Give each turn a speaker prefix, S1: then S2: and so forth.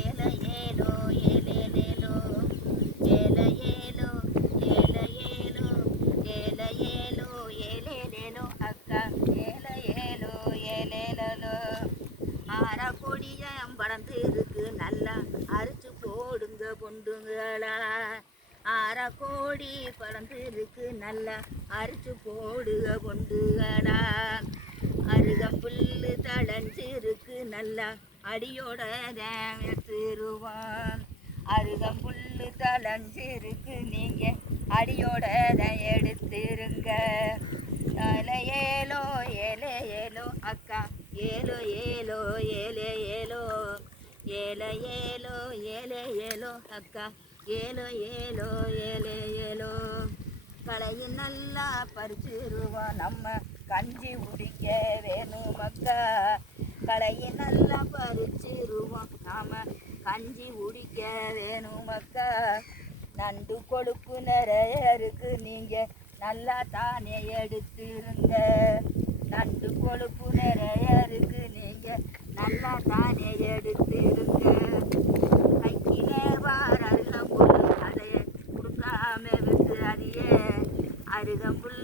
S1: ஏல ஏலோ ஏலேலேலோ ஏல ஏலோ ஏல ஏலோ ஏல ஏலோ ஏலேலேலோ அக்கா ஏல ஏலோ ஏலேலோ ஆரா கொடியம் வளர்ந்து இருக்கு நல்லா அரிச்சு போடுங்க பொண்டுங்களா. ஆரா கோடி பறந்து இருக்கு நல்லா அரிச்சு போடுக கொண்டுகடா அருகம் புல்லு தளஞ்சு இருக்கு நல்லா அடியோட எடுத்துருவான் அருகம் புல்லு இருக்கு நீங்க. அடியோட எடுத்துருங்க. ஏலோ ஏலே ஏலோ அக்கா. ஏலோ ஏலோ ஏலே ஏலோ. ஏல ஏலோ ஏலே ஏலோ அக்கா. ஏலோ ஏலோ ஏலே ஏலோ. களையும் நல்லா பறிச்சிருவான். நம்ம கஞ்சி குடிக்க வேணும் மக்கா களையும் நல்லா கஞ்சி குடிக்க வேணும் மக்கா நண்டு கொழுப்பு நிறைய இருக்கு. நீங்க நல்லா தானே எடுத்துருங்க. நண்டு கொழுப்பு நிறைய இருக்கு. நீங்க நல்லா தானே எடுத்துருங்க. கைக்கு நேர்வார் அருகம்புல் அதைய கொடுக்காம விட்டு அறிய அருகம்புல்லு